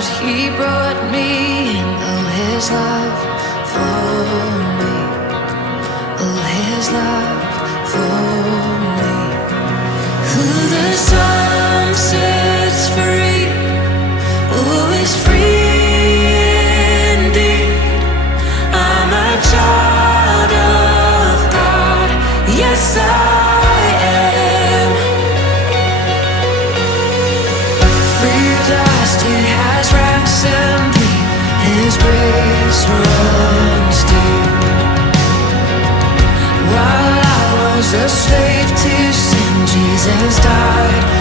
what he brought me, and oh, his love for me, oh, his love for me. Who the sun sets free, oh, is free indeed. I'm a child of God, yes I am. Free at last, he has ransomed me, his grace runs deep. While I was a slave to sin, Jesus died